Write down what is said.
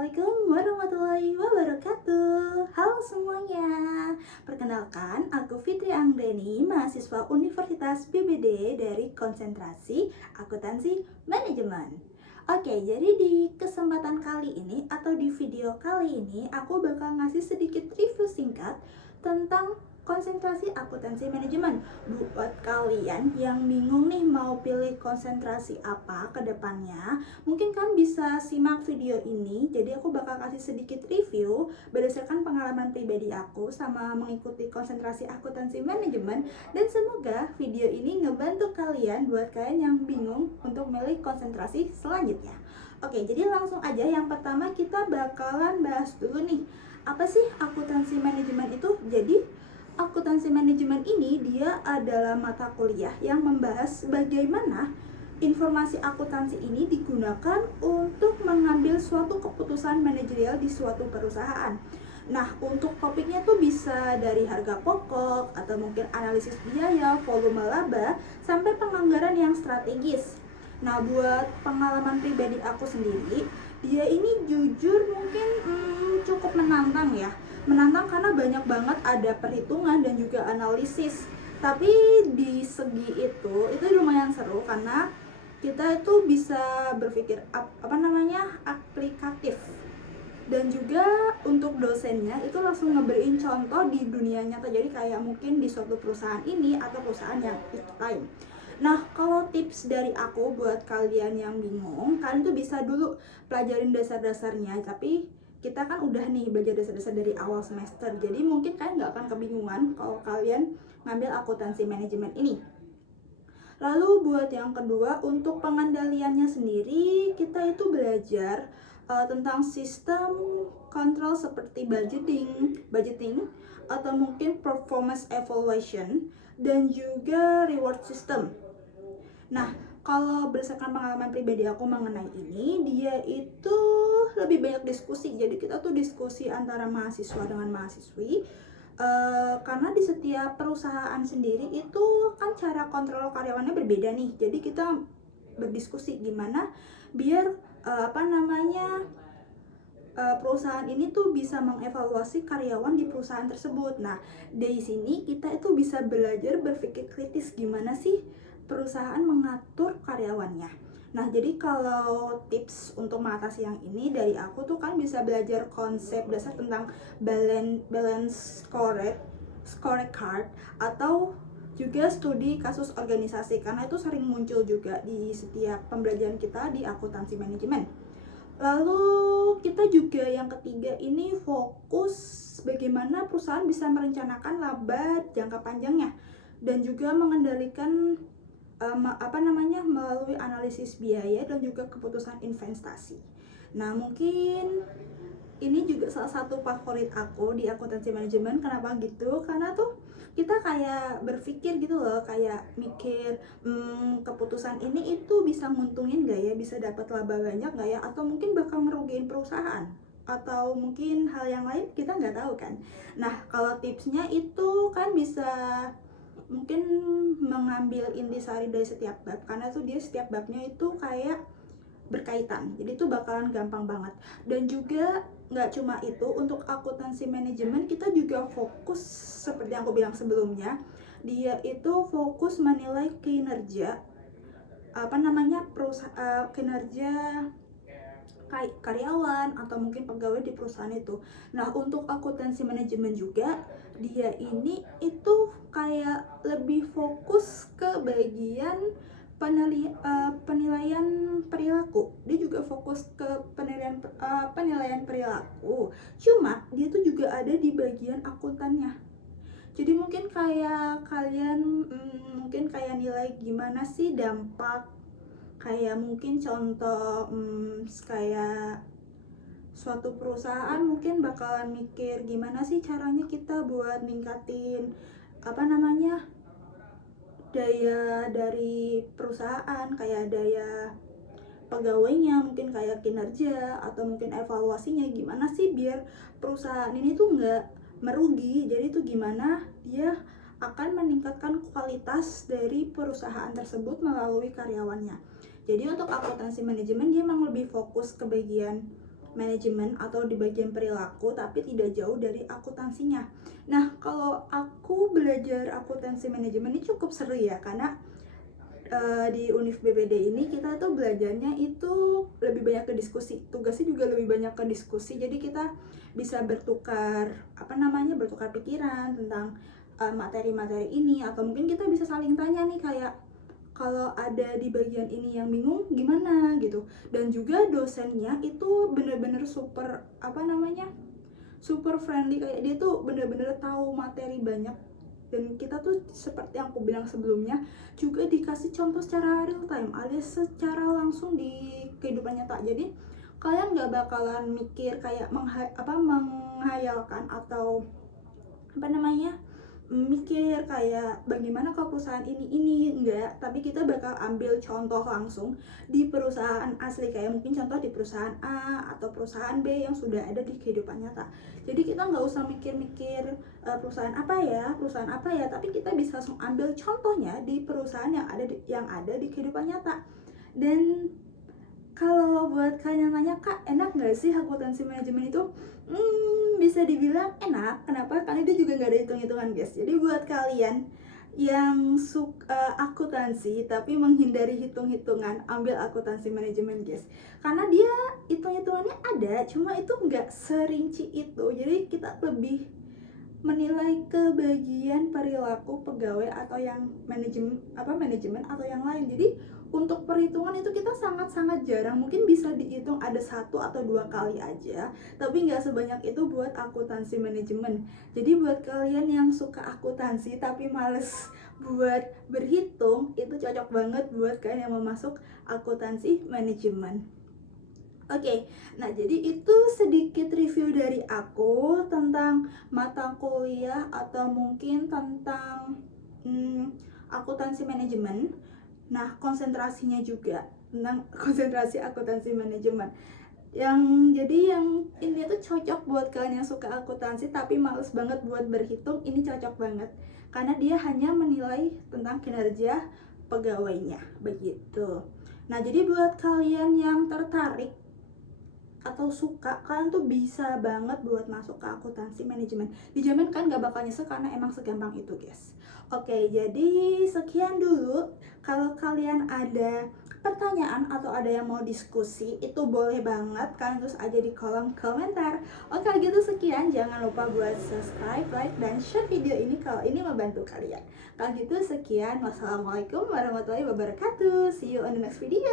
Assalamualaikum warahmatullahi wabarakatuh. Halo semuanya. Perkenalkan, aku Fitri Anggreni, mahasiswa Universitas BBD dari konsentrasi Akuntansi Manajemen. Oke, jadi di kesempatan kali ini atau di video kali ini aku bakal ngasih sedikit review singkat tentang konsentrasi akuntansi manajemen. Buat kalian yang bingung nih mau pilih konsentrasi apa ke depannya, mungkin kan bisa simak video ini. Jadi aku bakal kasih sedikit review berdasarkan pengalaman pribadi aku sama mengikuti konsentrasi akuntansi manajemen, dan semoga video ini ngebantu kalian buat kalian yang bingung untuk milih konsentrasi selanjutnya. Oke, jadi langsung aja. Yang pertama kita bakalan bahas dulu nih, apa sih akuntansi manajemen itu? Jadi akuntansi manajemen ini dia adalah mata kuliah yang membahas bagaimana informasi akuntansi ini digunakan untuk mengambil suatu keputusan manajerial di suatu perusahaan. Nah, untuk topiknya tuh bisa dari harga pokok atau mungkin analisis biaya, volume laba, sampai penganggaran yang strategis. Nah, buat pengalaman pribadi aku sendiri, dia ini jujur mungkin cukup menantang ya. Menantang karena banyak banget ada perhitungan dan juga analisis. Tapi di segi itu lumayan seru karena kita itu bisa berpikir aplikatif. Dan juga untuk dosennya itu langsung ngeberiin contoh di dunia nyata. Jadi kayak mungkin di suatu perusahaan ini atau perusahaan yang itu lain. Nah, kalau tips dari aku buat kalian yang bingung, kalian tuh bisa dulu pelajarin dasar-dasarnya. Tapi kita kan udah nih belajar dasar-dasar dari awal semester, jadi mungkin kalian nggak akan kebingungan kalau kalian ngambil akuntansi manajemen ini. Lalu buat yang kedua, untuk pengendaliannya sendiri, kita itu belajar tentang sistem kontrol seperti budgeting atau mungkin performance evaluation, dan juga reward system. Nah, kalau berdasarkan pengalaman pribadi aku mengenai ini, dia itu lebih banyak diskusi. Jadi kita tuh diskusi antara mahasiswa dengan mahasiswi, karena di setiap perusahaan sendiri itu kan cara kontrol karyawannya berbeda nih. Jadi kita berdiskusi gimana biar perusahaan ini tuh bisa mengevaluasi karyawan di perusahaan tersebut. Nah, dari sini kita itu bisa belajar berpikir kritis gimana sih perusahaan mengatur karyawannya. Nah, jadi kalau tips untuk mengatasi yang ini dari aku tuh kan bisa belajar konsep dasar tentang balance scorecard atau juga studi kasus organisasi, karena itu sering muncul juga di setiap pembelajaran kita di akuntansi manajemen. Lalu kita juga yang ketiga ini fokus bagaimana perusahaan bisa merencanakan laba jangka panjangnya dan juga mengendalikan melalui analisis biaya dan juga keputusan investasi. Nah, mungkin ini juga salah satu favorit aku di akuntansi manajemen. Kenapa gitu? Karena tuh kita kayak berpikir gitu loh, kayak mikir keputusan ini itu bisa nguntungin gak ya, bisa dapat laba banyak gak ya, atau mungkin bakal ngerugiin perusahaan, atau mungkin hal yang lain kita nggak tahu kan. Nah, kalau tipsnya itu kan bisa mungkin mengambil intisari dari setiap bab, karena tuh dia setiap babnya itu kayak berkaitan, jadi itu bakalan gampang banget. Dan juga nggak cuma itu, untuk akuntansi manajemen kita juga fokus seperti yang aku bilang sebelumnya, dia itu fokus menilai kinerja kinerja karyawan atau mungkin pegawai di perusahaan itu. Nah, untuk akuntansi manajemen juga dia ini itu kayak lebih fokus ke bagian penilaian perilaku. Dia juga fokus ke penilaian perilaku. Cuma dia tuh juga ada di bagian akuntannya. Jadi mungkin kayak kalian mungkin kayak nilai gimana sih dampak, kayak mungkin contoh kayak suatu perusahaan mungkin bakalan mikir gimana sih caranya kita buat ningkatin daya dari perusahaan, kayak daya pegawainya, mungkin kayak kinerja atau mungkin evaluasinya gimana sih biar perusahaan ini tuh nggak merugi. Jadi tuh gimana dia akan meningkatkan kualitas dari perusahaan tersebut melalui karyawannya. Jadi untuk akuntansi manajemen dia memang lebih fokus ke bagian manajemen atau di bagian perilaku, tapi tidak jauh dari akuntansinya. Nah, kalau aku belajar akuntansi manajemen ini cukup seru ya, karena di Univ BPD ini kita tuh belajarnya itu lebih banyak ke diskusi, tugasnya juga lebih banyak ke diskusi, jadi kita bisa bertukar bertukar pikiran tentang materi-materi ini, atau mungkin kita bisa saling tanya nih, kayak kalau ada di bagian ini yang bingung gimana gitu. Dan juga dosennya itu bener-bener super friendly, kayak dia tuh bener-bener tahu materi banyak. Dan kita tuh seperti yang aku bilang sebelumnya juga dikasih contoh secara real time alias secara langsung di kehidupan nyata. Jadi kalian gak bakalan mikir kayak menghayalkan atau mikir kayak bagaimana kalau perusahaan ini enggak, tapi kita bakal ambil contoh langsung di perusahaan asli, kayak mungkin contoh di perusahaan A atau perusahaan B yang sudah ada di kehidupan nyata. Jadi kita nggak usah mikir-mikir perusahaan apa ya, tapi kita bisa langsung ambil contohnya di perusahaan yang ada di kehidupan nyata. Dan kalau buat kalian yang nanya, Kak, enak nggak sih akuntansi manajemen itu? Bisa dibilang enak. Kenapa? Karena dia juga nggak ada hitung-hitungan, guys. Jadi buat kalian yang suka akuntansi tapi menghindari hitung-hitungan, ambil akuntansi manajemen, guys. Karena dia hitung-hitungannya ada, cuma itu nggak serinci itu. Jadi kita lebih menilai ke bagian perilaku pegawai atau yang manajemen atau yang lain. Jadi untuk perhitungan itu kita sangat-sangat jarang, mungkin bisa dihitung ada 1 atau 2 kali aja, tapi nggak sebanyak itu buat akuntansi manajemen. Jadi buat kalian yang suka akuntansi tapi males buat berhitung, itu cocok banget buat kalian yang mau masuk akuntansi manajemen. Oke, nah jadi itu sedikit review dari aku tentang mata kuliah atau mungkin tentang akuntansi manajemen. Nah, konsentrasinya juga tentang konsentrasi akuntansi manajemen. Jadi yang ini tuh cocok buat kalian yang suka akuntansi tapi males banget buat berhitung, ini cocok banget. Karena dia hanya menilai tentang kinerja pegawainya, begitu. Nah, jadi buat kalian yang tertarik atau suka, kalian tuh bisa banget buat masuk ke akuntansi manajemen. Dijamin kan gak bakal nyesel karena emang segampang itu, guys. Oke, jadi sekian dulu. Kalau kalian ada pertanyaan atau ada yang mau diskusi, itu boleh banget kalian tulis aja di kolom komentar. Oke, gitu sekian. Jangan lupa buat subscribe, like, dan share video ini kalau ini membantu kalian. Kalau gitu sekian. Wassalamualaikum warahmatullahi wabarakatuh. See you on the next video.